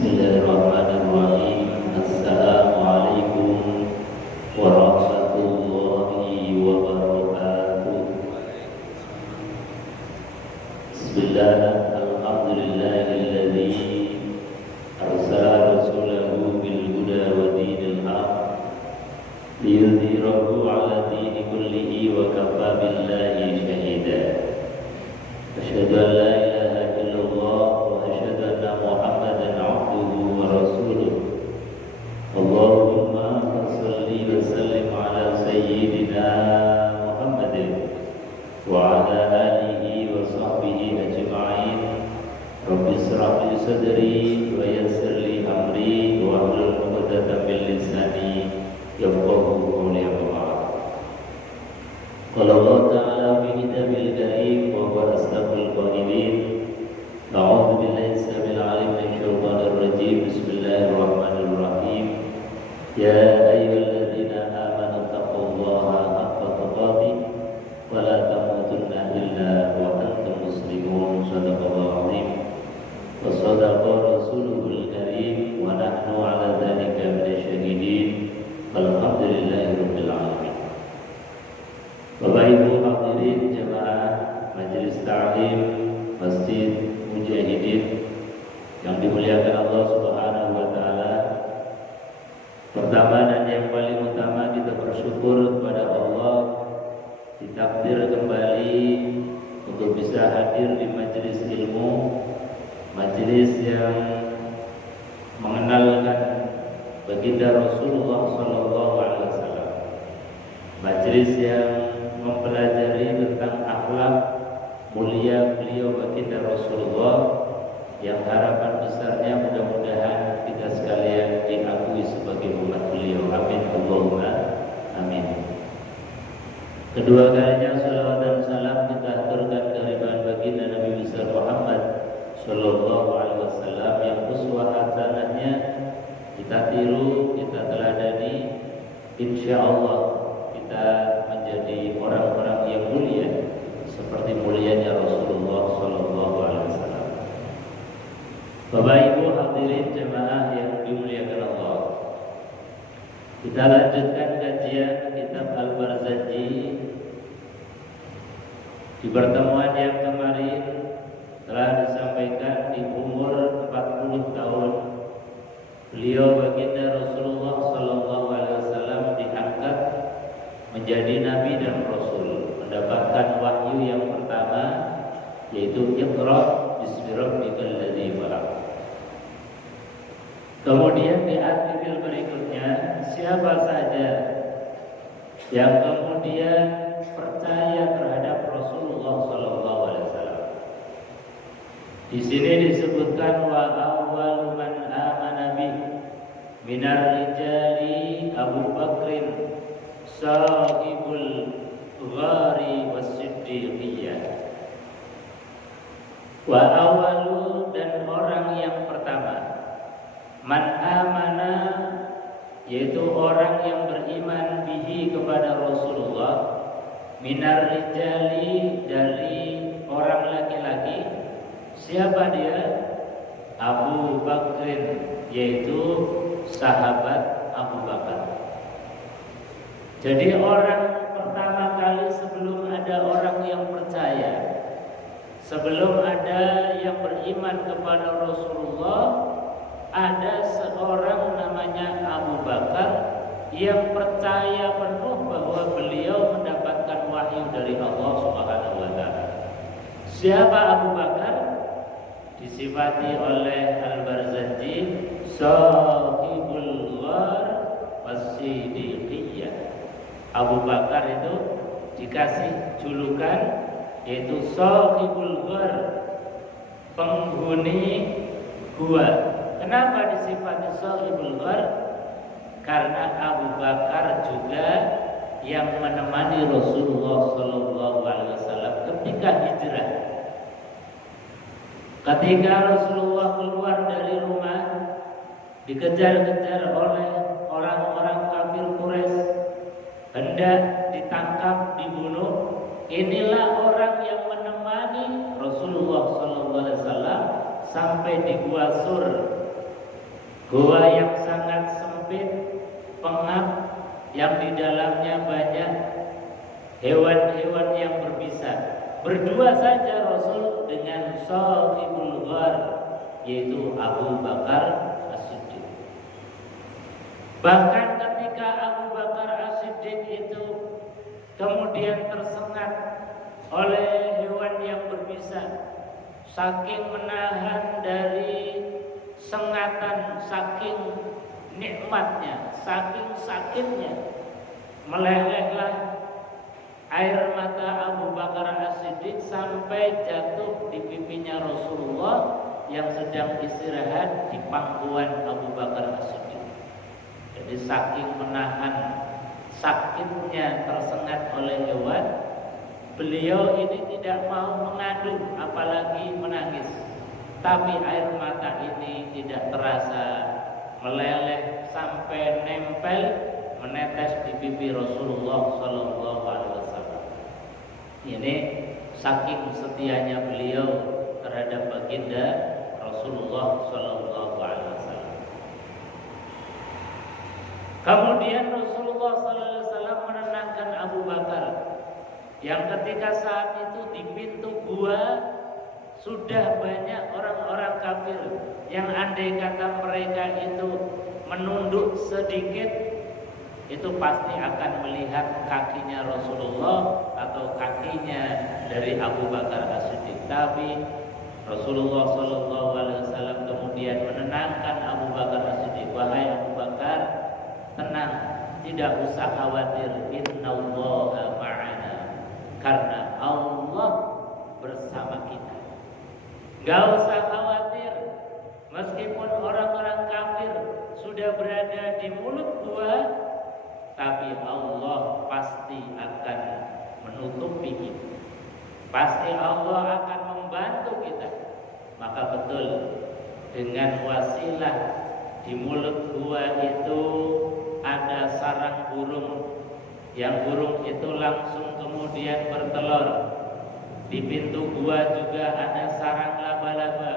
Bismillahirrahmanirrahim. Assalamualaikum warahmatullahi wabarakatuh. Bismillah, alhamdulillahilladzi arsala rasulahu bil huda wa dinil haq liyudhhirahu 'ala dini kullihi wa kafa billahi shahida. Asyhadu an la ilaha illallah wa asyhadu anna Muhammadan 'abduhu wa rasuluh. Allahumma shalli wa sallim 'ala sayyidina Muhammadin wa 'ala alihi wa sahbihi ajma'in. Rabbi shrah li sadri wa yassir li amri wa hlul 'uqdatam min lisani yafqahu qawli. Qala Allah ta'ala fi kitabil karim wa huwa asdaqul qa'ilin. A'udzu billahi samil 'alim minasy syaithanir rajim. Bismillahirrahmanirrahim. Ya ayyuhalladzina amanu taqullaha haqqa tuqatih wa la tamutunna illa wa antum muslimun. Shadaqallahu 'azim. Wa shadaqa rasuluhul karim wa nahnu 'ala dzalika minasyahidin. Alhamdulillahirabbil alamin. Bapak Ibu hadirin jemaah Majelis Ta'lim Masjid Mujahidin yang dimuliakan Allah Subhanahu wa taala. Pertama dan yang paling utama, kita bersyukur kepada Allah ditakdir kembali untuk bisa hadir di majelis ilmu, majelis yang mengenalkan baginda Rasulullah sallallahu alaihi wasallam, majelis yang mempelajari tentang akhlak mulia beliau baginda Rasulullah, yang harapan besarnya mudah-mudahan kita sekalian diakui sebagai umat beliau. Amin Allahumma amin. Kedua kalinya salawat dan salam kita aturkan kehadiran baginda Nabi besar Muhammad sallallahu alaihi wasallam yang uswah hasanahnya kita tiru, kita teladani. Insyaallah kita menjadi orang-orang yang mulia seperti mulianya Rasulullah sallallahu alaihi wasallam. Bapak Ibu hadirin jemaah yang dimuliakan Allah, kita lanjutkan kajian kitab Al-Barzanji. Di pertemuan yang kemarin telah disampaikan di umur 40 tahun beliau baginda Rasulullah sallallahu alaihi wasallam diangkat menjadi nabi dan rasul, mendapatkan wahyu yang pertama yaitu Iqra bismi rabbikal ladzi khalaq. Kemudian di artikel berikutnya, siapa saja yang kemudian percaya terhadap Rasulullah sallallahu alaihi wasallam. Di sini disebutkan wa awwalu man amana bi minar rijali Abu Bakrin sahibul ghari was-siddiqiyah. Wa awalu, dan orang yang pertama, man amana, yaitu orang yang beriman bihi kepada Rasulullah, minar rijali, dari orang laki-laki. Siapa dia? Abu Bakrin, yaitu sahabat Abu Bakar. Jadi orang pertama kali sebelum ada orang yang percaya, sebelum ada yang beriman kepada Rasulullah, ada seorang namanya Abu Bakar yang percaya penuh bahwa beliau mendapatkan wahyu dari Allah Subhanahu wa taala. Siapa Abu Bakar? Disifati oleh Al-Barzanji sahibul ghar was-siddiqiyah. Abu Bakar itu dikasih julukan yaitu sahibul ghar, penghuni gua. Kenapa disifati sahibul ghar? Karena Abu Bakar juga yang menemani Rasulullah sallallahu alaihi wasallam ketika hijrah. Ketika Rasulullah keluar dari rumah, dikejar-kejar oleh orang-orang kafir Quraisy, hendak ditangkap, dibunuh. Inilah orang yang menemani Rasulullah sallallahu alaihi wasallam sampai di Gua Sur, Gua yang sangat sempit, pengap, yang di dalamnya banyak hewan-hewan yang berbisa. Berdua saja Rasul dengan Shahibul Ghar, yaitu Abu Bakar As-Siddiq. Bahkan ketika Abu Bakar As-Siddiq itu kemudian tersengat oleh hewan yang berbisa, saking menahan dari sengatan, saking nikmatnya, saking sakitnya, melelehlah air mata Abu Bakar As-Siddiq sampai jatuh di pipinya Rasulullah yang sedang istirahat di pangkuan Abu Bakar As-Siddiq. Jadi saking menahan sakitnya tersengat oleh hewan, beliau ini tidak mau mengadu apalagi menangis. Tapi air mata ini tidak terasa, meleleh sampai nempel menetes di pipi Rasulullah Sallallahu Alaihi Wasallam. Ini saking setianya beliau terhadap baginda Rasulullah Sallallahu Alaihi Wasallam. Kemudian Rasulullah Sallallahu Alaihi Wasallam menenangkan Abu Bakar yang ketika saat itu di pintu gua sudah banyak orang-orang kafir yang andai kata mereka itu menunduk sedikit, itu pasti akan melihat kakinya Rasulullah atau kakinya dari Abu Bakar As-Siddiq. Tapi Rasulullah Sallallahu Alaihi Wasallam kemudian menenangkan Abu Bakar As-Siddiq. Wahai Abu Bakar, tenang, tidak usah khawatir. Innallaha ma'ana, karena Allah bersama kita. Gak usah khawatir, meskipun orang-orang kafir sudah berada di mulut gua, tapi Allah pasti akan menutupi kita. Pasti Allah akan membantu kita. Maka betul, dengan wasilah di mulut gua itu ada sarang burung, yang burung itu langsung kemudian bertelur. Di pintu gua juga ada sarang laba-laba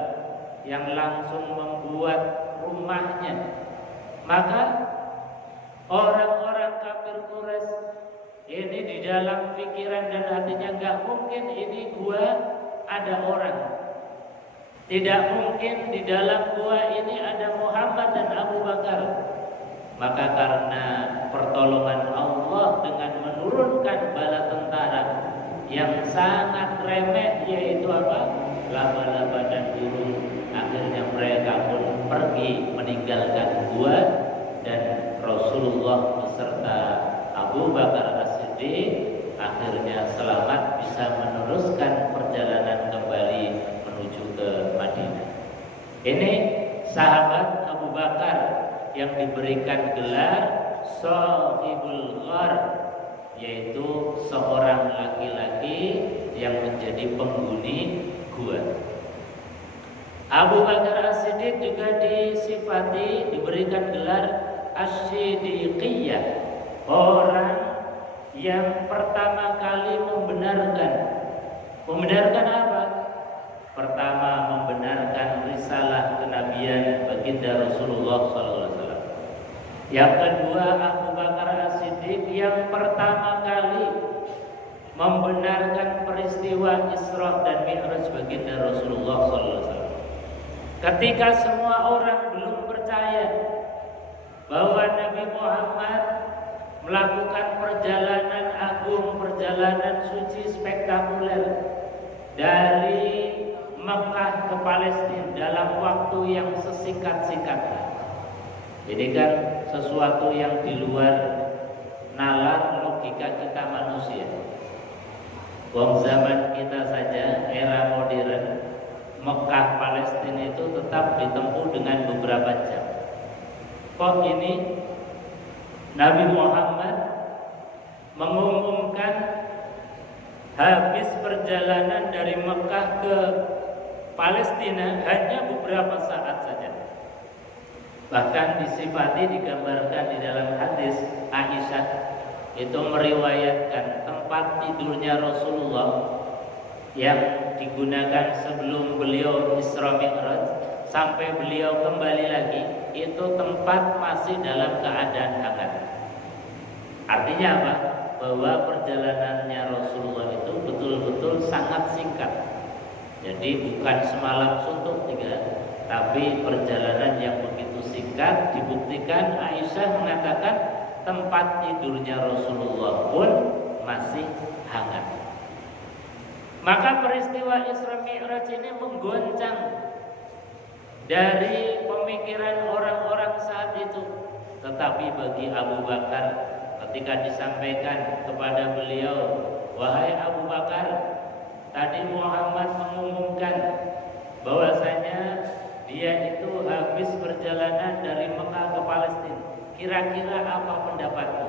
yang langsung membuat rumahnya. Maka orang-orang kafir Quraisy ini di dalam pikiran dan hatinya gak mungkin ini gua ada orang. Tidak mungkin di dalam gua ini ada Muhammad dan Abu Bakar. Maka karena pertolongan Allah dengan menurunkan bala tentara yang sangat remeh, yaitu apa? Laba-laba dan burung, akhirnya mereka pun pergi meninggalkan gua, dan Rasulullah beserta Abu Bakar As-Siddiq akhirnya selamat bisa meneruskan perjalanan kembali menuju ke Madinah. Ini sahabat Abu Bakar yang diberikan gelar Shahibul Ghar, yaitu seorang laki-laki yang menjadi penghuni gua. Abu Bakar As-Siddiq juga disifati, diberikan gelar As-Siddiqiyah, orang yang pertama kali membenarkan. Membenarkan apa? Pertama, membenarkan risalah kenabian baginda Rasulullah SAW. Yang kedua, Abu Bakar As-Siddiq yang pertama kali membenarkan peristiwa Isra dan Mi'raj baginda Rasulullah SAW. Ketika semua orang belum percaya bahwa Nabi Muhammad melakukan perjalanan agung, perjalanan suci spektakuler dari Mekah ke Palestina dalam waktu yang sesingkat-singkatnya. Ini kan sesuatu yang di luar nalar logika kita manusia. Wong zaman kita saja, era modern, Mekah Palestina itu tetap ditempuh dengan beberapa jam. Kok ini Nabi Muhammad mengumumkan habis perjalanan dari Mekah ke Palestina hanya beberapa saat saja. Bahkan disifati, digambarkan di dalam hadis Aisyah itu meriwayatkan tempat tidurnya Rasulullah yang digunakan sebelum beliau Isra Mi'raj sampai beliau kembali lagi, itu tempat masih dalam keadaan hangat. Artinya apa? Bahwa perjalanannya Rasulullah itu betul-betul sangat singkat. Jadi bukan semalam suntuk 3, tapi perjalanan yang begitu singkat. Dibuktikan Aisyah mengatakan tempat tidurnya Rasulullah pun masih hangat. Maka peristiwa Isra Mi'raj ini menggoncang dari pemikiran orang-orang saat itu. Tetapi bagi Abu Bakar, ketika disampaikan kepada beliau, wahai Abu Bakar, tadi Muhammad mengumumkan bahwasanya dia itu habis perjalanan dari Mekah ke Palestina. Kira-kira apa pendapatmu?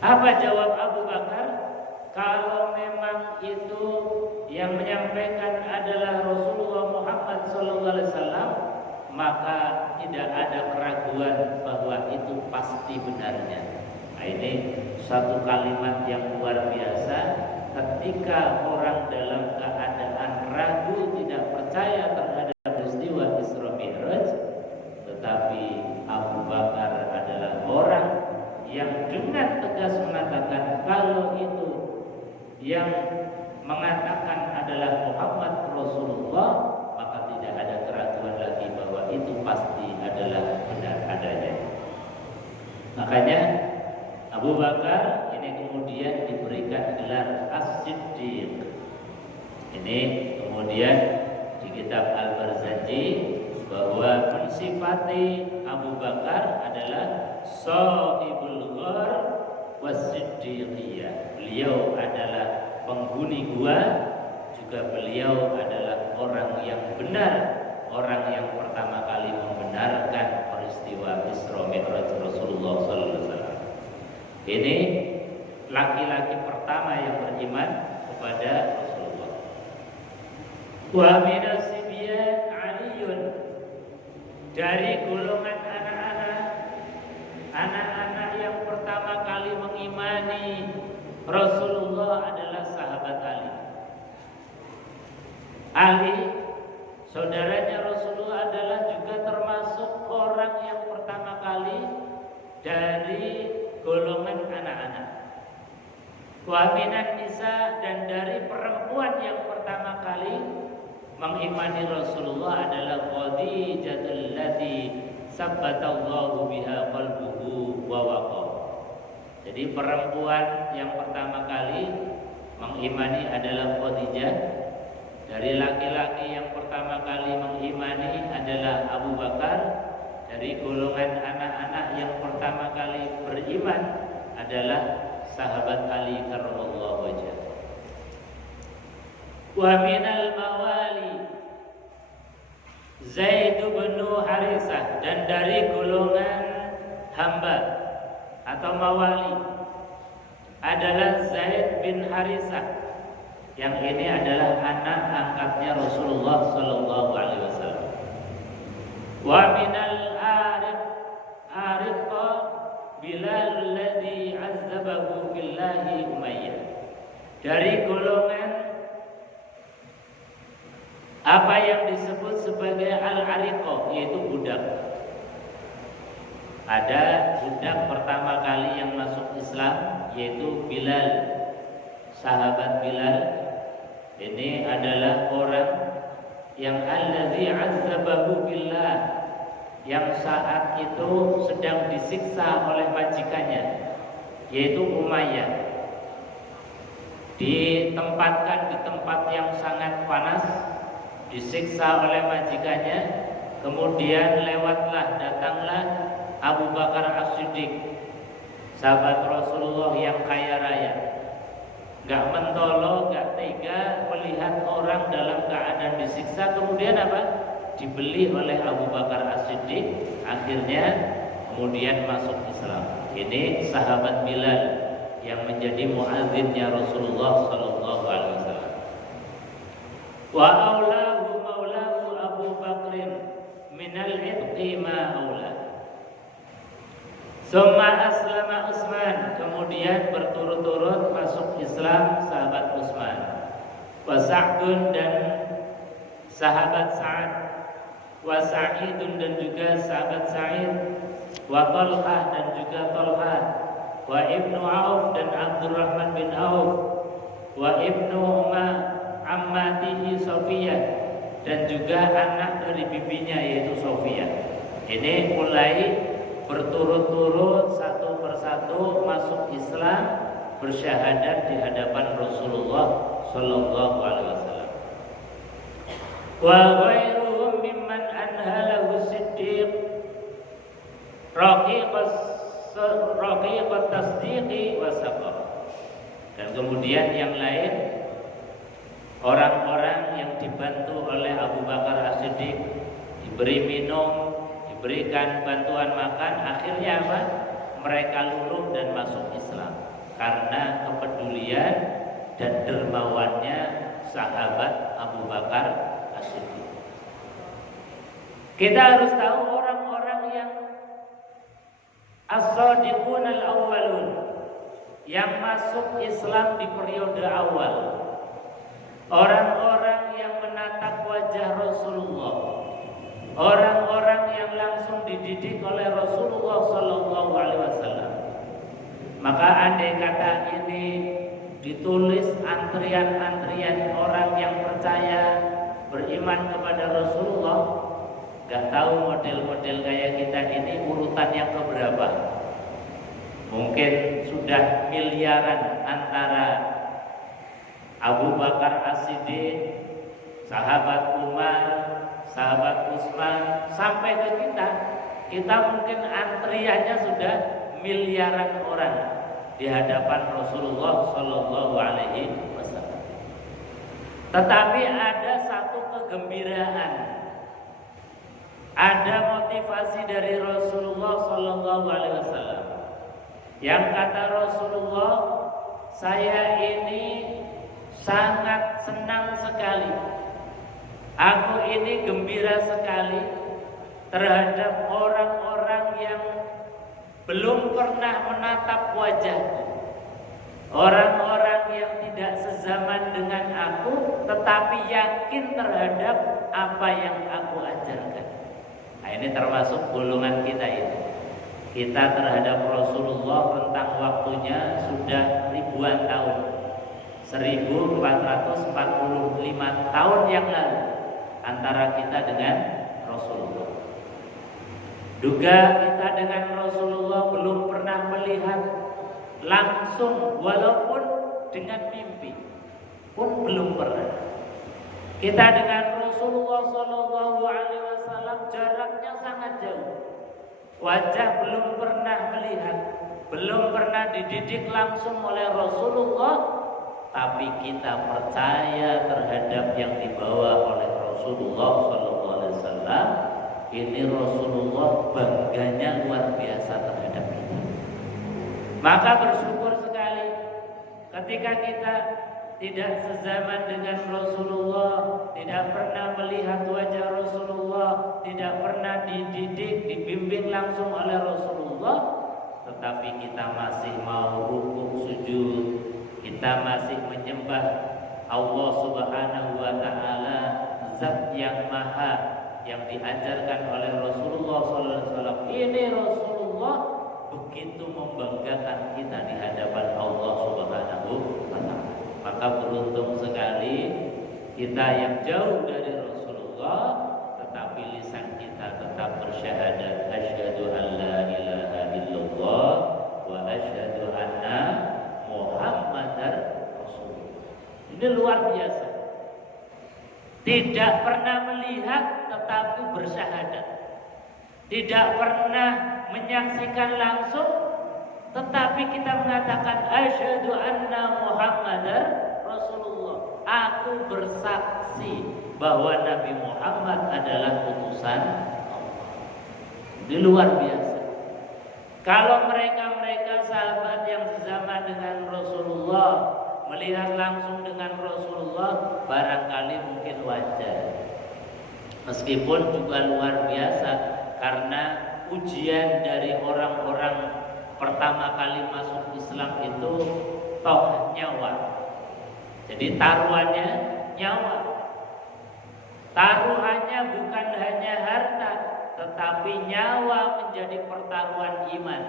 Apa jawab Abu Bakar? Kalau memang itu yang menyampaikan adalah Rasulullah Muhammad SAW, maka tidak ada keraguan bahwa itu pasti benarnya. Nah, ini satu kalimat yang luar biasa. Ketika orang dalam keadaan ragu, tidak percaya terhadap peristiwa Isra Mi'raj, tetapi Abu Bakar adalah orang yang dengan tegas mengatakan kalau itu yang mengatakan adalah Muhammad Rasulullah, maka tidak ada keraguan lagi bahwa itu pasti adalah benar adanya. Makanya Abu Bakar ini kemudian diberikan gelar As-Siddiq. Ini kemudian di kitab Al-Barzanji bahwa mensifati Abu Bakar adalah Shahibul Ghar Was-Siddiqiyah. Beliau adalah penghuni gua, juga beliau adalah orang yang benar, orang yang pertama kali membenarkan peristiwa Isra Mi'raj Rasulullah SAW. Ini laki-laki pertama yang beriman kepada Rasulullah. Wa minas sibyan Aliyun, dari golongan anak-anak yang pertama kali mengimani Rasulullah adalah sahabat Ali. Ali, saudaranya Rasulullah, adalah juga termasuk orang yang pertama kali dari golongan anak-anak. Wa minan nisa, dan dari perempuan yang pertama kali mengimani Rasulullah adalah Khadijatul lati sabbatallahu biha qalbuhu wa waqa. Jadi perempuan yang pertama kali mengimani adalah Khadijah. Dari laki-laki yang pertama kali mengimani adalah Abu Bakar. Dari golongan anak-anak yang pertama kali beriman adalah sahabat Ali karramallahu wajhah. Wa minal mawali Zaid bin Harisah, dan dari golongan hamba atau mawali adalah Zaid bin Harisah. Yang ini adalah anak angkatnya Rasulullah sallallahu alaihi wasallam. Wa minal ariqa Bilal alladhi azzabahu billahi Umayyah. Dari golongan apa yang disebut sebagai al-ariqah, yaitu budak. Ada budak pertama kali yang masuk Islam, yaitu Bilal, sahabat Bilal. Ini adalah orang yang alladzi azzabahu billah, yang saat itu sedang disiksa oleh majikannya, yaitu Umayyah. Ditempatkan di tempat yang sangat panas, disiksa oleh majikannya. Kemudian datanglah Abu Bakar As-Siddiq, sahabat Rasulullah yang kaya raya, gak mentolo, gak tega melihat orang dalam keadaan disiksa. Kemudian apa? Dibeli oleh Abu Bakar As-Siddiq, akhirnya kemudian masuk Islam. Ini sahabat Bilal yang menjadi muazzinnya Rasulullah sallallahu alaihi wasallam. Wa aulahu maulahu Abu Bakrin minal itqi ma aula. Summa aslama Utsman, kemudian berturut-turut masuk Islam sahabat Utsman. Wa Sa'dun, dan sahabat Sa'ad. wa Sa'idun dan juga sahabat Sa'id, wa Talhah dan juga Talhah, wa Ibnu Auf dan Abdurrahman bin Auf, wa Ibnu Ammatihi Sofiyah dan juga anak dari bibinya yaitu Sofiyah. Ini mulai berturut-turut satu persatu masuk Islam, bersyahadat di hadapan Rasulullah sallallahu alaihi wasallam. Wa ghairuhum mimman anhalahu Siddiq raqiqat tasdiqi wa sabr. Dan kemudian yang lain orang-orang yang dibantu oleh Abu Bakar As-Siddiq, diberi minum, diberikan bantuan makan, akhirnya apa? Mereka luluh dan masuk Islam karena kepedulian dan dermawannya sahabat Abu Bakar As-Siddiq. Kita harus tahu orang-orang yang as-sadiqun al-awwalun, yang masuk Islam di periode awal, orang-orang yang menatap wajah Rasulullah, orang-orang yang langsung dididik oleh Rasulullah sallallahu alaihi wasallam. Maka andai kata ini ditulis antrian-antrian orang yang percaya beriman kepada Rasulullah, gak tahu model-model kayak kita ini urutan yang keberapa. Mungkin sudah miliaran antara Abu Bakar As-Siddiq, sahabat Umar, sahabat Utsman, sampai ke kita mungkin antriannya sudah miliaran orang di hadapan Rasulullah sallallahu alaihi wasallam. Tetapi ada satu kegembiraan, ada motivasi dari Rasulullah sallallahu alaihi wasallam. Yang kata Rasulullah, saya ini sangat senang sekali, aku ini gembira sekali terhadap orang-orang yang belum pernah menatap wajahku, orang-orang yang tidak sezaman dengan aku tetapi yakin terhadap apa yang aku ajarkan. Nah, ini termasuk golongan kita ini. Kita terhadap Rasulullah rentang waktunya sudah ribuan tahun, 1445 tahun yang lalu antara kita dengan Rasulullah. Duga kita dengan Rasulullah belum pernah melihat langsung, walaupun dengan mimpi pun belum pernah. Kita dengan Rasulullah sallallahu alaihi wasallam jaraknya sangat jauh. Wajah belum pernah melihat, belum pernah dididik langsung oleh Rasulullah, tapi kita percaya terhadap yang dibawa oleh Rasulullah sallallahu alaihi wasallam. Ini Rasulullah bangganya luar biasa terhadap kita. Maka bersyukur sekali ketika kita tidak sezaman dengan Rasulullah, tidak pernah melihat wajah Rasulullah, tidak pernah dididik, dibimbing langsung oleh Rasulullah, tetapi kita masih mau rukuk sujud, kita masih menyembah Allah Subhanahu wa taala, zat yang maha, yang diajarkan oleh Rasulullah SAW. Ini Rasulullah begitu membanggakan kita di hadapan Allah Subhanahu wa taala. Maka beruntung sekali kita yang jauh dari Rasulullah, tetapi lisan kita tetap bersyahadat asyhadu an la ilaha illallah wa asyhadu anna Muhammadar Rasulullah. Ini luar biasa. Tidak pernah melihat tetapi bersyahadat. Tidak pernah menyaksikan langsung, tetapi kita mengatakan asyhadu anna Muhammadar Rasulullah. Aku bersaksi bahwa Nabi Muhammad adalah utusan Allah. Ini luar biasa. Kalau mereka sahabat yang sezaman dengan Rasulullah melihat langsung dengan Rasulullah, barangkali mungkin wajar. Meskipun juga luar biasa, karena ujian dari orang-orang pertama kali masuk Islam itu toh nyawa. Jadi taruhannya nyawa. Taruhannya bukan hanya harta, tetapi nyawa menjadi pertaruhan iman.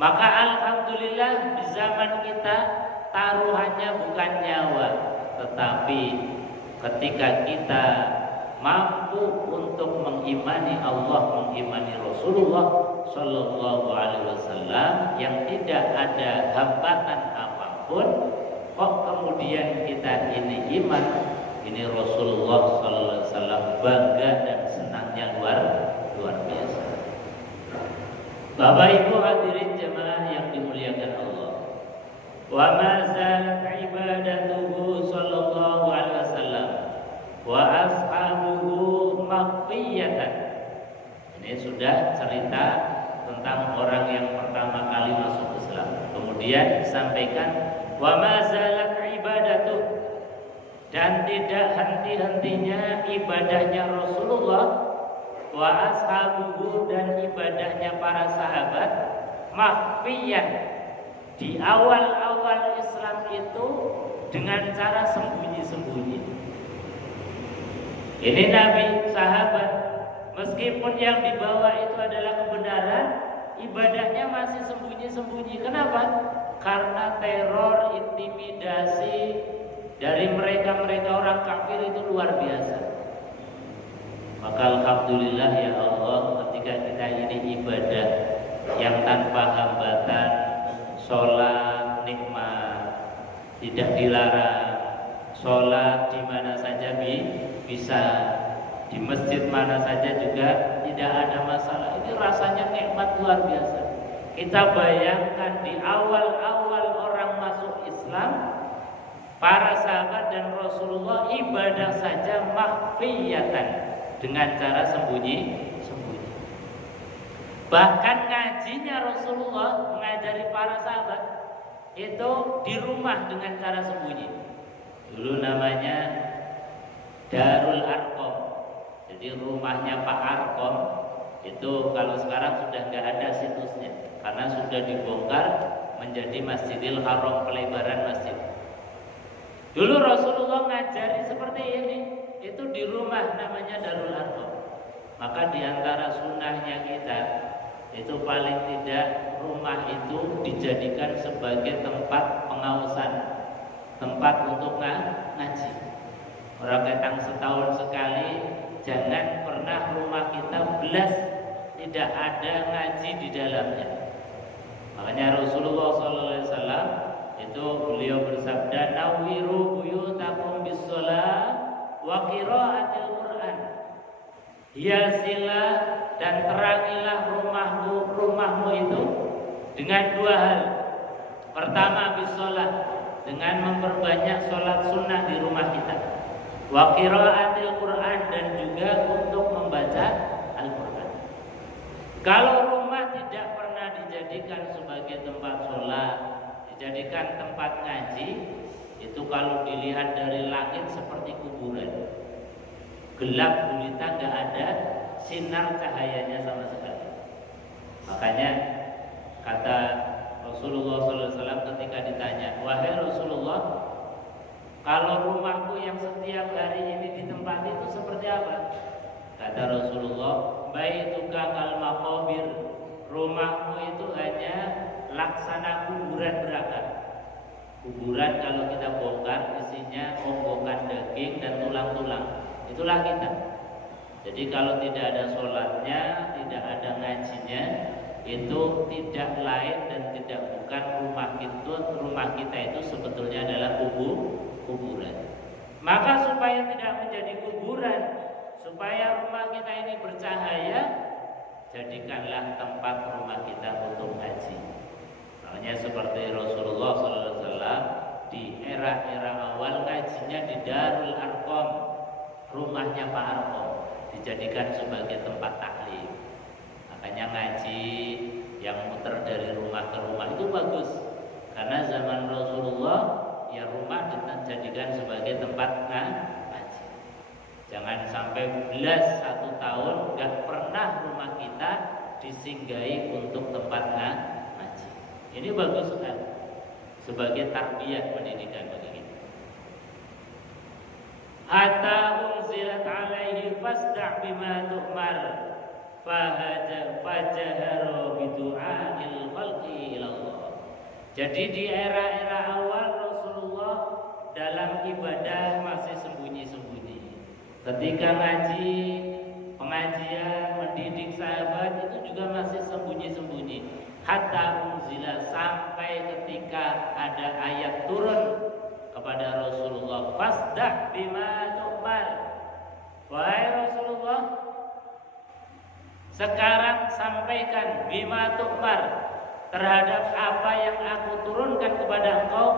Maka alhamdulillah di zaman kita taruhannya bukan nyawa, tetapi ketika kita mampu untuk mengimani Allah, mengimani Rasulullah Shallallahu Alaihi Wasallam yang tidak ada hambatan apapun, kok kemudian kita ini iman, ini Rasulullah Shallallahu Alaihi Wasallam bangga dan senangnya luar biasa. Bapak Ibu hadirin jemaah yang dimuliakan Allah, wa ma zalat ibadatuhu Shallallahu Alaihi Wasallam wa ashabuhu makhfiyatan. Ini sudah cerita tentang orang yang pertama kali masuk Islam. Kemudian disampaikan wa ma zalat ibadatuh, dan tidak henti-hentinya ibadahnya Rasulullah wa ashabuhu, dan ibadahnya para sahabat makhfiyah, di awal-awal Islam itu dengan cara sembunyi-sembunyi. Ini Nabi, sahabat, meskipun yang dibawa itu adalah kebenaran, ibadahnya masih sembunyi-sembunyi. Kenapa? Karena teror, intimidasi dari mereka orang kafir itu luar biasa. Maka alhamdulillah ya Allah, ketika kita ini ibadah yang tanpa hambatan, sholat nikmat, tidak dilarang, sholat di mana saja bisa, di masjid mana saja juga tidak ada masalah. Ini rasanya nikmat luar biasa. Kita bayangkan di awal-awal orang masuk Islam, para sahabat dan Rasulullah ibadah saja makhfiyatan, dengan cara sembunyi-sembunyi. Bahkan ngajinya Rasulullah mengajari para sahabat itu di rumah dengan cara sembunyi. Dulu namanya Darul Arqam. Jadi rumahnya Pak Arqam itu kalau sekarang sudah nggak ada situsnya karena sudah dibongkar menjadi Masjidil Haram, pelebaran masjid. Dulu Rasulullah ngajari seperti ini, itu di rumah namanya Darul Arqam. Maka di antara sunnahnya kita itu paling tidak rumah itu dijadikan sebagai tempat pengawasan, tempat untuk ngaji. Orang datang setahun sekali, jangan pernah rumah kita belas tidak ada ngaji di dalamnya. Makanya Rasulullah SAW itu beliau bersabda, nawiru buyutakum bis-shalah wa qiraatil Qur'an. Hiasilah dan terangilah rumahmu itu dengan dua hal. Pertama bis-shalah, dengan memperbanyak sholat sunnah di rumah kita. Wa qiraatil Qur'an, dan juga untuk membaca Al-Qur'an. Kalau rumah tidak pernah dijadikan sebagai tempat sholat, dijadikan tempat ngaji, itu kalau dilihat dari langit seperti kuburan. Gelap gulita, nggak ada sinar cahayanya sama sekali. Makanya kata Rasulullah SAW ketika ditanya, wahai Rasulullah, kalau rumahku yang setiap hari ini ditempati itu seperti apa? Kata Rasulullah, baituka kal maqabir, rumahmu itu hanya laksana kuburan belaka. Kuburan kalau kita bongkar isinya onggokan daging dan tulang-tulang. Itulah kita. Jadi kalau tidak ada sholatnya, tidak ada ngajinya, itu tidak lain dan tidak bukan rumah kita itu sebetulnya adalah kuburan. Maka supaya tidak menjadi kuburan, supaya rumah kita ini bercahaya, jadikanlah tempat rumah kita untuk ngaji. Makanya seperti Rasulullah SAW di era-era awal ngajinya di Darul Arqam, rumahnya Pak Arqam, dijadikan sebagai tempat taklim. Makanya ngaji yang muter dari rumah ke rumah itu bagus, karena zaman Rasulullah ya rumah dijadikan sebagai tempat ngaji. Jangan sampai belas satu tahun gak pernah rumah kita disinggahi untuk tempat ngaji. Ini bagus kan? Sebagai tarbiyah pendidikan bagi kita. hatta unzilat alaihi fasda' bima tu'mar fajahara bidu'a'il khalqi ilallah. Jadi di era-era awal Rasulullah dalam ibadah masih sembunyi-sembunyi. Ketika ngaji, pengajian, mendidik sahabat itu juga masih sembunyi-sembunyi. Hatta unzila, sampai ketika ada ayat turun kepada Rasulullah, fasda' bima tu'mar. Wahai Rasulullah, sekarang sampaikan bima tu'mar, terhadap apa yang aku turunkan kepada engkau,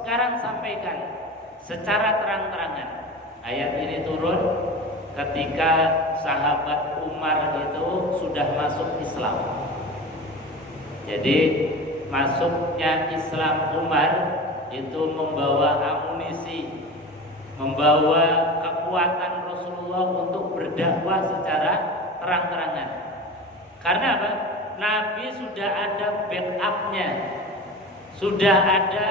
sekarang sampaikan secara terang-terangan. Ayat ini turun ketika sahabat Umar itu sudah masuk Islam. Jadi masuknya Islam Umar itu membawa amunisi, membawa kekuatan Rasulullah untuk berdakwah secara terang-terangan. Karena apa? Nabi sudah ada backupnya, sudah ada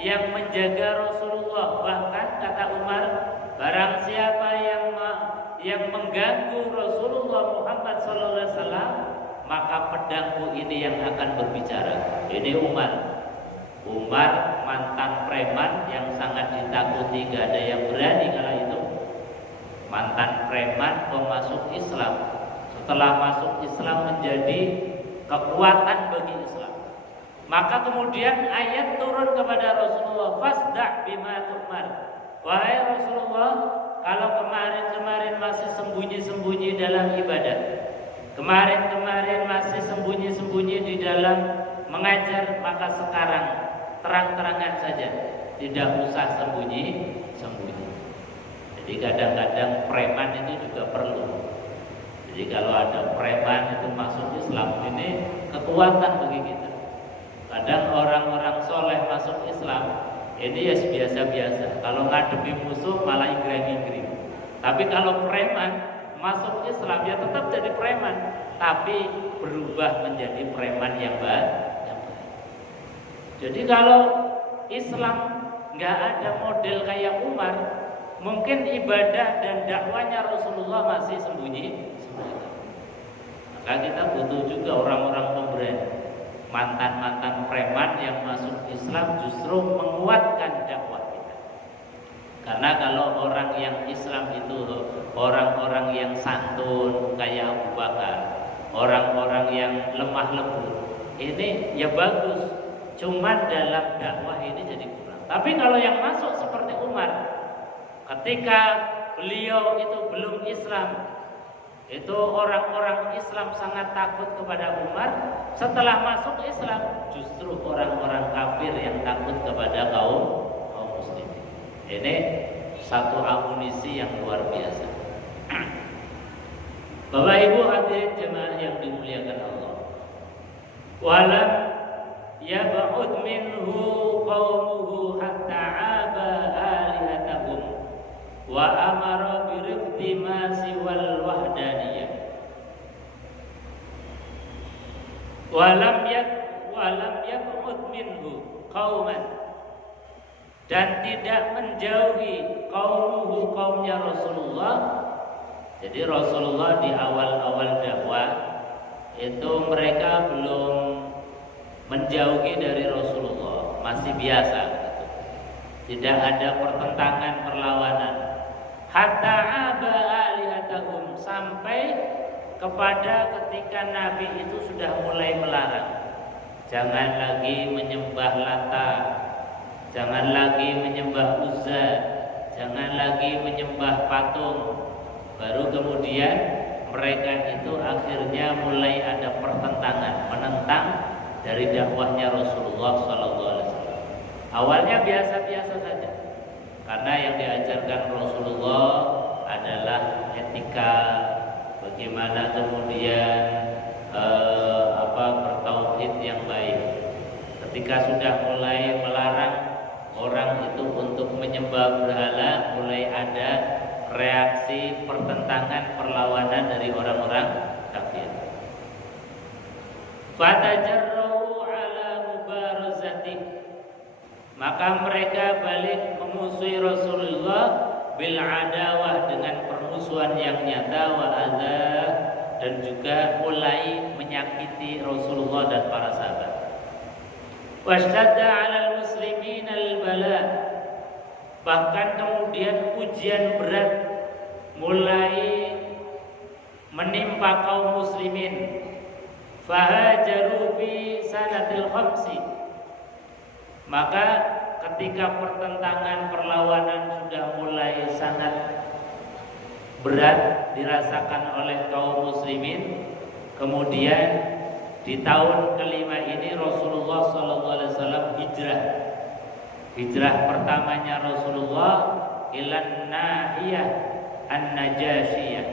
yang menjaga Rasulullah. Bahkan kata Umar, barang siapa yang mengganggu Rasulullah Muhammad SAW, maka pedangku ini yang akan berbicara. Ini Umar mantan preman yang sangat ditakuti, gak ada yang berani kala itu. Mantan preman kok masuk Islam. Setelah masuk Islam menjadi kekuatan bagi Islam. Maka kemudian ayat turun kepada Rasulullah, fasda' bima tu'mar. Wahai Rasulullah, kalau kemarin masih sembunyi-sembunyi dalam ibadah, kemarin masih sembunyi-sembunyi di dalam mengajar, maka sekarang terang-terangan saja, tidak usah sembunyi-sembunyi. Jadi kadang-kadang preman itu juga perlu. Jadi kalau ada preman itu masuk Islam, ini kekuatan bagi kita. Kadang orang-orang soleh masuk Islam, ini ya biasa-biasa. Kalau ngadepi musuh malah inggring-inggring. Tapi kalau preman masuk Islam, ya tetap jadi preman, tapi berubah menjadi preman yang baik. Jadi kalau Islam nggak ada model kayak Umar, mungkin ibadah dan dakwanya Rasulullah masih sembunyi. Maka kita butuh juga orang-orang pemberani, mantan-mantan preman yang masuk Islam justru menguatkan dakwah kita. Karena kalau orang yang Islam itu orang-orang yang santun kayak Abu Bakar, orang-orang yang lemah lembut, ini ya bagus. Cuman dalam dakwah ini jadi kurang. Tapi kalau yang masuk seperti Umar, ketika beliau itu belum Islam, itu orang-orang Islam sangat takut kepada Umar. Setelah masuk Islam, justru orang-orang kafir yang takut kepada kaum muslim. Ini satu amunisi yang luar biasa. Bapak Ibu hadirin jemaah yang dimuliakan Allah. Walam yab'ud minhu qaumuhu hatta aba alihatahum wa amara birifdi ma siwal wahdaniyah. Walam yab'ud minhu qauman, dan tidak menjauhi qaumuhu, kaumnya Rasulullah. Jadi Rasulullah di awal-awal dakwah itu mereka belum menjauhi dari Rasulullah, masih biasa gitu. Tidak ada pertentangan, perlawanan. Hatta aba alihatahum, sampai kepada ketika Nabi itu sudah mulai melarang, jangan lagi menyembah Lata, jangan lagi menyembah Uzza, jangan lagi menyembah patung. Baru kemudian mereka itu akhirnya mulai ada pertentangan, menentang dari dakwahnya Rasulullah SAW. Awalnya biasa-biasa saja, karena yang diajarkan Rasulullah adalah etika, bagaimana kemudian bertauhid yang baik. Ketika sudah mulai melarang orang itu untuk menyembah berhala, mulai ada reaksi pertentangan, perlawanan dari orang-orang kafir. Fatajarru ala mubarazati, maka mereka balik memusuhi Rasulullah bil adawah dengan permusuhan yang nyata, wa adza dan juga mulai menyakiti Rasulullah dan para sahabat. Washtadda 'alal muslimin al-bala, bahkan kemudian ujian berat mulai menimpa kaum muslimin. Fahajaru fi sanatil khamsi, maka ketika pertentangan perlawanan sudah mulai sangat berat dirasakan oleh kaum muslimin, kemudian di tahun kelima ini Rasulullah SAW hijrah pertamanya Rasulullah ilan nahiyah an-Najasyiyah,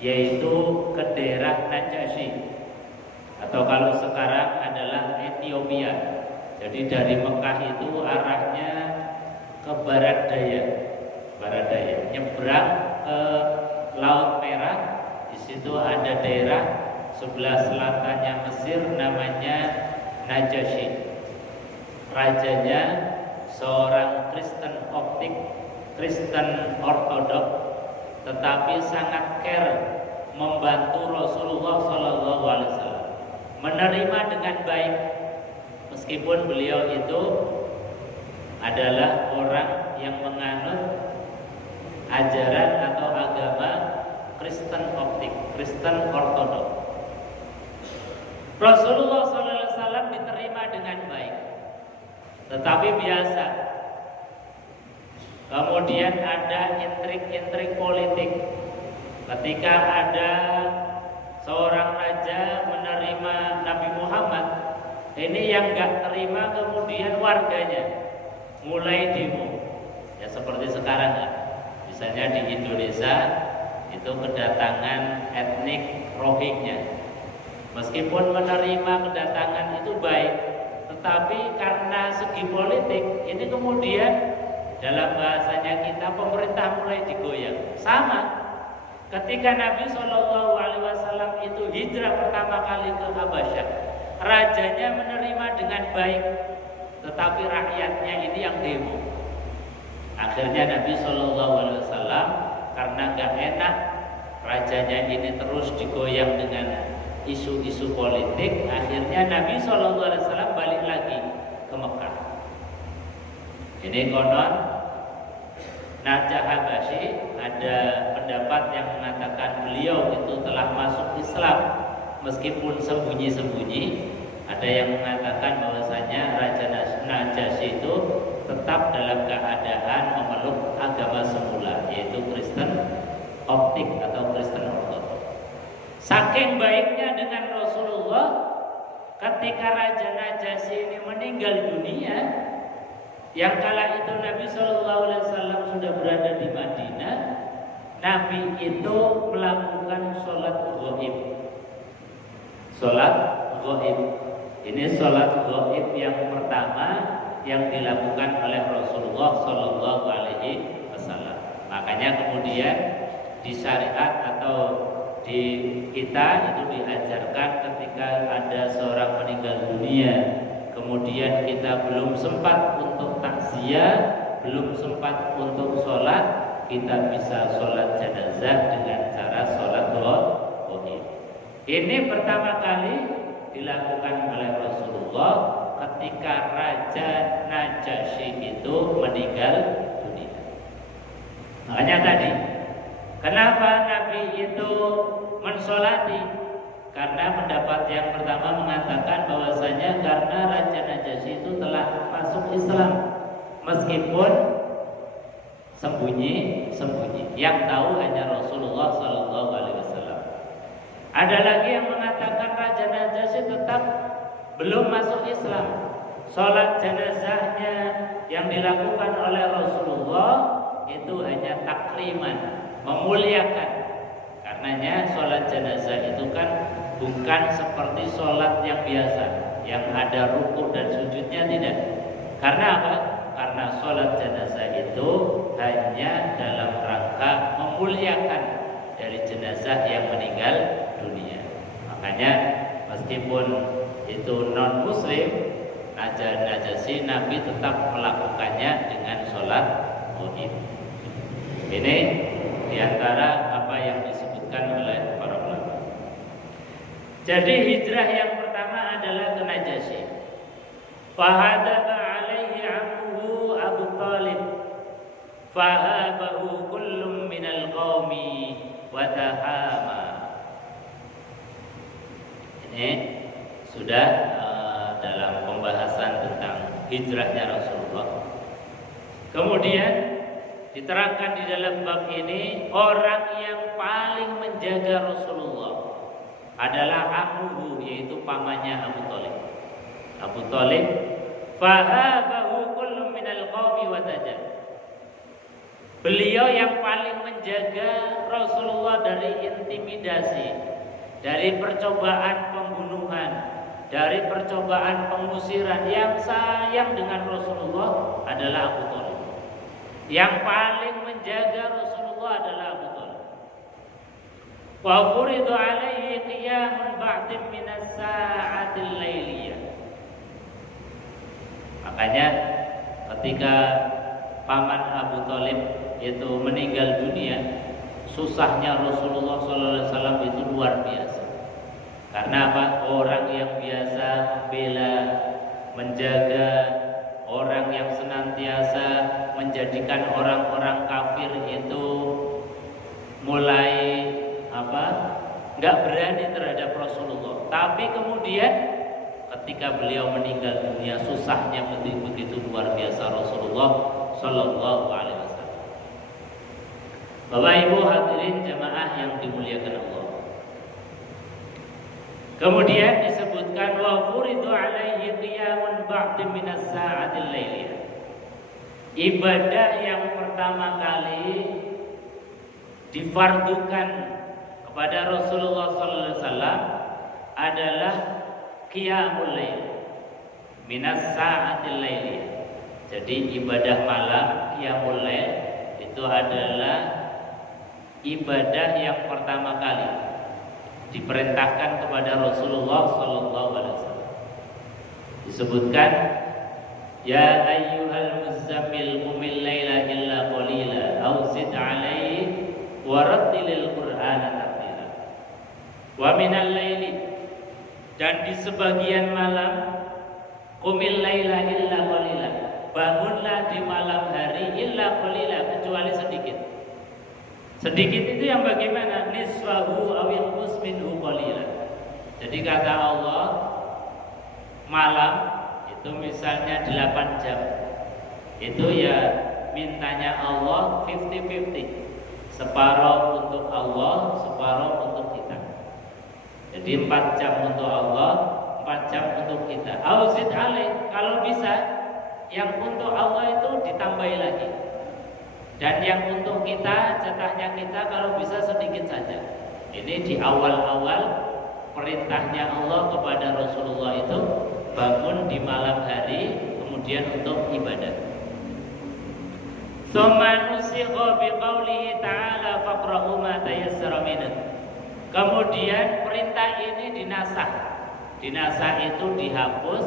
yaitu ke daerah Najasyi, atau kalau sekarang adalah Ethiopia. Jadi dari Mekah itu arahnya ke barat daya, nyebrang ke Laut Merah. Di situ ada daerah sebelah selatannya Mesir namanya Najasyi. Rajanya seorang Kristen Ortodok, tetapi sangat care membantu Rasulullah SAW, menerima dengan baik meskipun beliau itu adalah orang yang menganut ajaran atau agama Kristen Ortodok. Rasulullah SAW diterima dengan baik, tetapi biasa kemudian ada intrik-intrik politik. Ketika ada seorang raja menerima Nabi Muhammad, ini yang gak terima kemudian warganya mulai demo. Ya seperti sekarang ya. Misalnya di Indonesia itu kedatangan etnik Rohingya. Meskipun menerima kedatangan itu baik, tetapi karena segi politik ini kemudian dalam bahasanya kita pemerintah mulai digoyang. Sama ketika Nabi SAW itu hijrah pertama kali ke Habasyah, rajanya menerima dengan baik, tetapi rakyatnya ini yang demo. Akhirnya Nabi SAW karena gak enak rajanya ini terus digoyang dengan isu-isu politik, akhirnya Nabi SAW balik lagi ke Mekah. Ini konon Najah Habasyi, ada pendapat yang mengatakan beliau itu telah masuk Islam meskipun sembunyi-sembunyi. Ada yang mengatakan bahwasanya Raja Najasyi itu tetap dalam keadaan memeluk agama semula, yaitu Kristen Koptik atau Kristen Ortodok. Saking baiknya dengan Rasulullah, ketika Raja Najasyi ini meninggal dunia, yang kala itu Nabi SAW sudah berada di Madinah, Nabi itu melakukan sholat ghaib. Sholat ghaib ini sholat ghaib yang pertama yang dilakukan oleh Rasulullah SAW. Makanya kemudian di syariat atau di kita itu diajarkan ketika ada seorang meninggal dunia, kemudian kita belum sempat untuk takziah, belum sempat untuk sholat, kita bisa sholat jenazah dengan cara sholat ghaib. Ini pertama kali dilakukan oleh Rasulullah ketika Raja Najasyi itu meninggal dunia. Makanya tadi, kenapa Nabi itu mensolati? Karena pendapat yang pertama mengatakan bahwasanya karena Raja Najasyi itu telah masuk Islam meskipun sembunyi, yang tahu hanya Rasulullah SAW. Ada lagi yang mengatakan Raja Najasyi tetap belum masuk Islam. Sholat jenazahnya yang dilakukan oleh Rasulullah itu hanya takriman, memuliakan. Karenanya sholat jenazah itu kan bukan seperti sholat yang biasa, yang ada rukuk dan sujudnya, tidak. Karena apa? Karena sholat jenazah itu hanya dalam rangka memuliakan dari jenazah yang meninggal dunia. Makanya meskipun itu non muslim, Najasyi, Nabi tetap melakukannya dengan sholat ghaib. Ini diantara apa yang disebutkan oleh para ulama. Jadi hijrah yang pertama adalah ke Najasyi. Fahadaba alaihi ammuhu Abu Talib, fahabahu kullum minal qaumi wa tahama. Ini sudah dalam pembahasan tentang hijrahnya Rasulullah. Kemudian diterangkan di dalam bab ini, orang yang paling menjaga Rasulullah adalah ammuhu, yaitu pamannya Abu Talib. Abu Talib, fahabahu kullum minal qaumi wa tajal. Beliau yang paling menjaga Rasulullah dari intimidasi, dari percobaan pembunuhan, dari percobaan pengusiran. Yang sayang dengan Rasulullah adalah Abu Talib. Yang paling menjaga Rasulullah adalah Abu Talib. Wa furidu alaihi qiyamun ba'din minas sa'atil lailiyah. Makanya ketika paman Abu Talib itu meninggal dunia, susahnya Rasulullah SAW itu luar biasa. Karena apa? Orang yang biasa membela, menjaga, orang yang senantiasa menjadikan orang-orang kafir itu mulai nggak berani terhadap Rasulullah. Tapi kemudian ketika beliau meninggal dunia, susahnya begitu luar biasa Rasulullah Sallallahu Alaihi Wasallam. Bapak Ibu hadirin jamaah yang dimuliakan Allah. Kemudian disebutkan wa furidu alaihi qiyamun ba'din minas sa'atil lailiyah. Ibadah yang pertama kali difardukan kepada Rasulullah sallallahu alaihi wasallam adalah qiyamul lail minas sa'atil lailiyah. Jadi ibadah malam qiyamul lail itu adalah ibadah yang pertama kali diperintahkan kepada Rasulullah sallallahu alaihi wasallam. Disebutkan, ya ayyuhal muzammil qumil laila illa qalila aw zid alaihi wa rattilil qur'ana tartila. Wa minal laili, dan di sebagian malam, qumil laila illa qalila, bangunlah di malam hari illa qalila, kecuali sedikit. Sedikit itu yang bagaimana? Niswahu aw yanqus minhu qalila. Jadi kata Allah, malam itu misalnya 8 jam. Itu ya mintanya Allah 50-50. Separuh untuk Allah, separuh untuk kita. Jadi 4 jam untuk Allah, 4 jam untuk kita. Auzid alaih, kalau bisa yang untuk Allah itu ditambahi lagi. Dan yang untuk kita, jatahnya kita kalau bisa sedikit saja. Ini di awal-awal perintahnya Allah kepada Rasulullah itu, bangun di malam hari, kemudian untuk ibadah. Tsumma nusikha biqaulihi ta'ala faqra'u ma tayassara minhu. Kemudian perintah ini dinasakh. Dinasakh itu dihapus,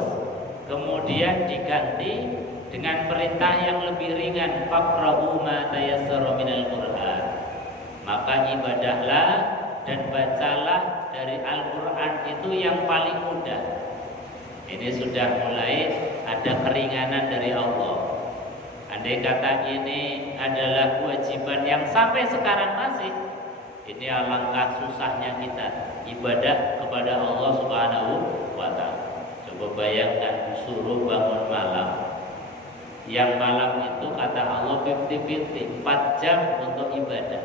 kemudian diganti dengan perintah yang lebih ringan, faqra'u ma tayassara minal Qur'an. Maka ibadahlah dan bacalah dari Al-Qur'an itu yang paling mudah. Ini sudah mulai ada keringanan dari Allah. Andai kata ini adalah kewajiban yang sampai sekarang masih, ini alangkah susahnya kita ibadah kepada Allah Subhanahu wa ta'ala. Coba bayangkan disuruh bangun malam. Yang malam itu kata Allah 50-50, 4 jam untuk ibadah.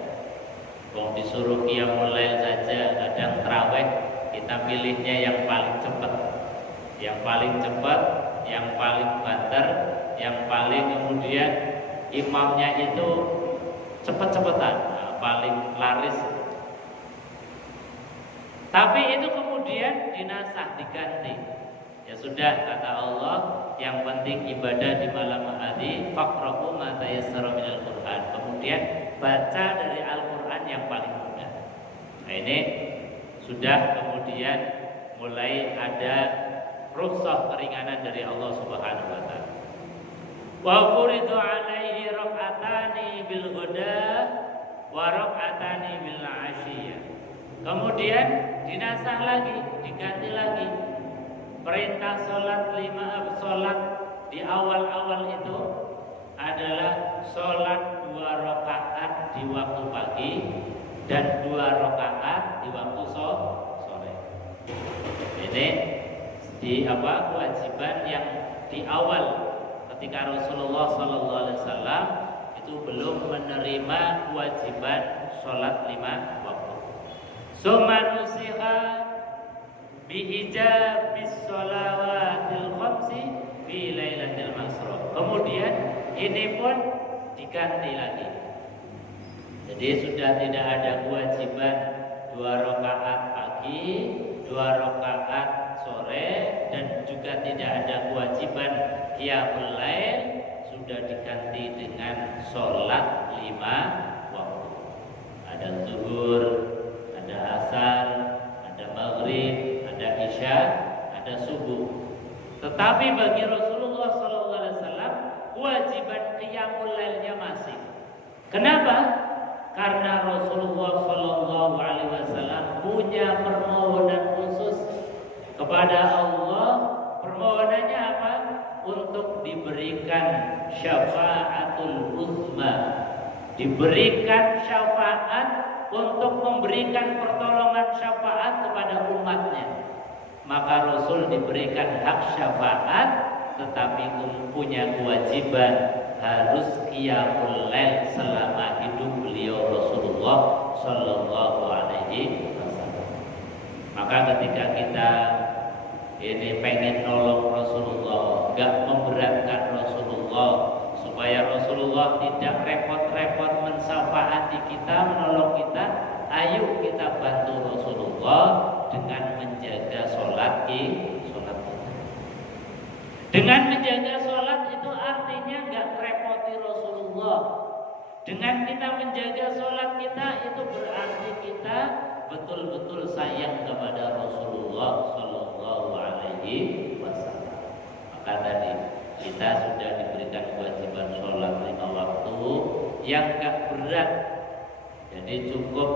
Kalau disuruh qiyamul lail saja, kadang tarawih, kita pilihnya yang paling cepat. Yang paling cepat, yang paling banter, yang paling kemudian imamnya itu cepat-cepatan, paling laris. Tapi itu kemudian dinasakh, diganti. Ya sudah, kata Allah, yang penting ibadah di malam hari, faqra'u ma tayassara minal Qur'an. Kemudian baca dari Al-Qur'an yang paling mudah. Nah ini sudah kemudian mulai ada rukhsah keringanan dari Allah Subhanahu wa ta'ala. Wa furidu alaihi rak'atani bil ghada wa rak'atani bil 'ashiyah. Kemudian dinasah lagi, diganti lagi. Perintah salat di awal-awal itu adalah salat 2 rakaat di waktu pagi dan 2 rakaat di waktu sore. Ini kewajiban yang di awal ketika Rasulullah SAW itu belum menerima kewajiban sholat 5 waktu. Summa nusikha biijabis sholawatil khamsi fi lailatul masra. Kemudian ini pun diganti lagi. Jadi sudah tidak ada kewajiban 2 rakaat pagi, 2 rakaat sore, dan juga tidak ada kewajiban qiyamul lail, sudah diganti dengan sholat 5 waktu. Ada zuhur, ada asar, ada maghrib, ada isya, ada subuh. Tetapi bagi Rasulullah SAW kewajiban qiyamul lailnya masih. Kenapa? Karena Rasulullah SAW punya permohonan khusus kepada Allah. Permohonannya apa? Untuk diberikan syafaatul uzma, diberikan syafaat untuk memberikan pertolongan syafaat kepada umatnya. Maka Rasul diberikan hak syafaat, tetapi punya kewajiban harus qiyamul lail selama hidup beliau Rasulullah sallallahu alaihi wasallam. Maka ketika kita ini pengen nolong Rasulullah, enggak memberatkan Rasulullah, supaya Rasulullah tidak repot-repot mensyafaati kita, menolong kita, ayo kita bantu Rasulullah dengan menjaga sholat kita. Dengan menjaga sholat itu artinya enggak merepoti Rasulullah. Dengan kita menjaga sholat kita itu berarti kita betul-betul sayang kepada Rasulullah Sallallahu Alaihi Wasallam. Maka tadi kita sudah diberikan kewajiban sholat 5 waktu yang enggak berat. Jadi cukup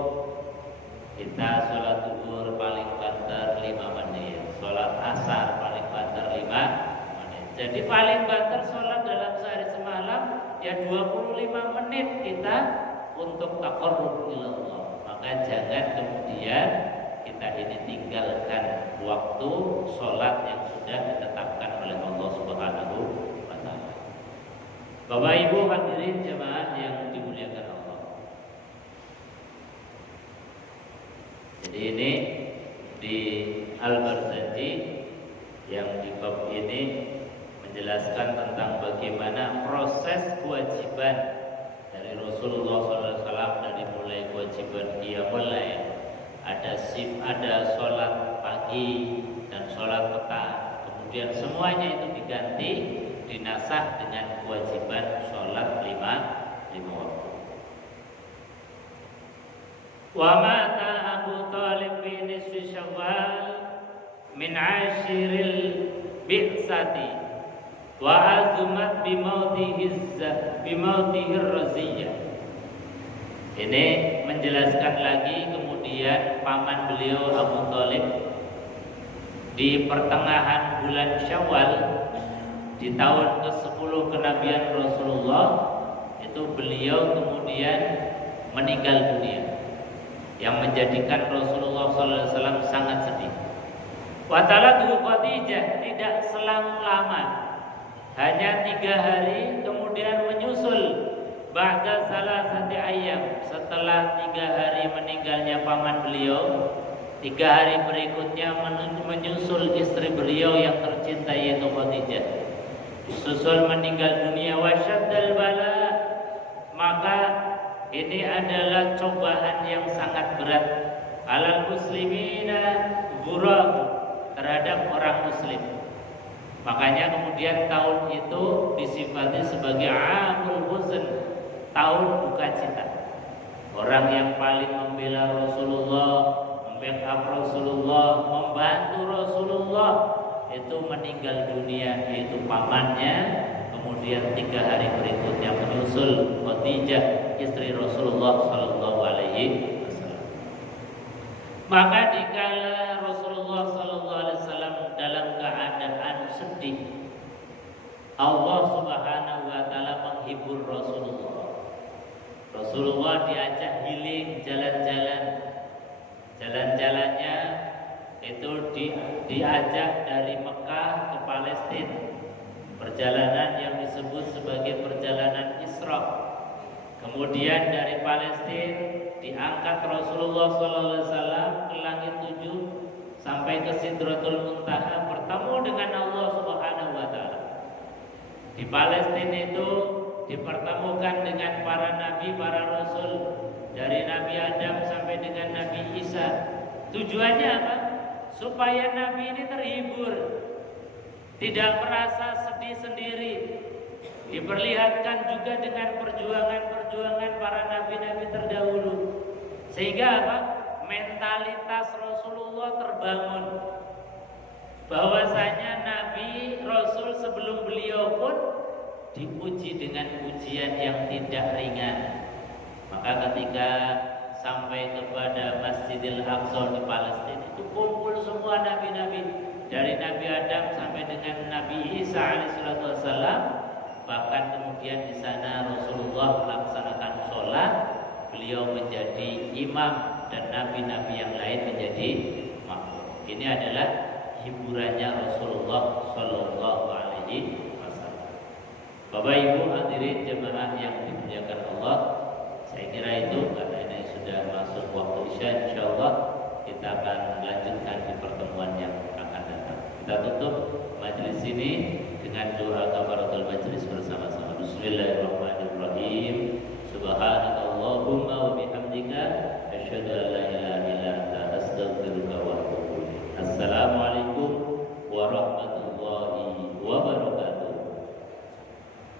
kita sholat zuhur paling banter 5 menit, sholat asar paling banter 5 menit. Jadi paling banter sholat dalam sehari semalam ya 25 menit kita untuk taqarrub ila Allah. Maka jangan kemudian kita ini tinggalkan waktu sholat yang sudah ditetapkan oleh Allah Subhanahu wa Ta'ala. Bapak Ibu hadirin jemaah yang dimuliakan Allah. Jadi ini di Al-Barzanji yang di bab ini menjelaskan tentang bagaimana proses kewajiban dari Rasulullah SAW dari mulai kewajiban qiyamul lail, ada sholat pagi dan sholat petang, kemudian semuanya itu diganti, dinasah dengan kewajiban sholat 5 waktu. Wa mata Abu Thalib fi nisfi Syawal min 'ashiril bi'sati wa azumat bimautihi raziyah. Ini menjelaskan lagi kemudian paman beliau Abu Thalib di pertengahan bulan Syawal di tahun ke-10 kenabian Rasulullah itu beliau kemudian meninggal dunia, yang menjadikan Rasulullah SAW sangat sedih. Watalatu Khadijah, tidak selang lama, hanya 3 hari kemudian menyusul ba'da salasati ayyam, setelah 3 hari meninggalnya paman beliau, 3 hari berikutnya menyusul istri beliau yang tercinta yaitu Khadijah, disusul meninggal dunia. Wasyaddal bala, maka ini adalah cobaan yang sangat berat alal muslimina ghurab, terhadap orang muslim. Makanya kemudian tahun itu disifati sebagai amul huzn, tahun duka cita. Orang yang paling membela Rasulullah, membackup Rasulullah, membantu Rasulullah itu meninggal dunia, yaitu pamannya, kemudian 3 hari berikutnya menyusul Khadijah istri Rasulullah Sallallahu Alaihi Wasallam. Maka dikala Rasulullah Sallallahu Alaihi Wasallam dalam keadaan sedih, Allah Subhanahu Wa Taala menghibur Rasulullah. Rasulullah diajak healing, jalan-jalan. Jalan-jalannya itu diajak dari Mekah ke Palestina. Perjalanan yang disebut sebagai perjalanan Isra. Kemudian dari Palestina diangkat Rasulullah SAW ke langit 7 sampai ke Sidratul Muntaha, bertemu dengan Allah Subhanahu Wa Taala. Di Palestina itu dipertemukan dengan para nabi, para rasul, dari Nabi Adam sampai dengan Nabi Isa. Tujuannya apa? Supaya nabi ini terhibur, tidak merasa sedih sendiri. Diperlihatkan juga dengan perjuangan-perjuangan para nabi-nabi terdahulu, sehingga apa? Mentalitas Rasulullah terbangun, bahwasanya nabi rasul sebelum beliau pun diuji dengan ujian yang tidak ringan. Maka ketika sampai kepada Masjidil Aqsa di Palestina, itu kumpul semua nabi-nabi, dari Nabi Adam sampai dengan Nabi Isa alaihissalam. Bahkan kemudian di sana Rasulullah melaksanakan sholat, beliau menjadi imam dan nabi-nabi yang lain menjadi makmum. Ini adalah hiburannya Rasulullah Sallallahu Alaihi Wasallam. Bapak Ibu hadirin jemaah yang dimuliakan Allah, saya kira itu karena ini sudah masuk waktu Isya, insyaallah kita akan melanjutkan di pertemuan yang akan datang. Kita tutup majelis ini dengan doa kafaratul majelis bersama-sama. Bismillahirrahmanirrahim. Subhanakallahumma wa bihamdika asyhadu an la ilaha illa anta astaghfiruka wa atubu ilaik. Assalamualaikum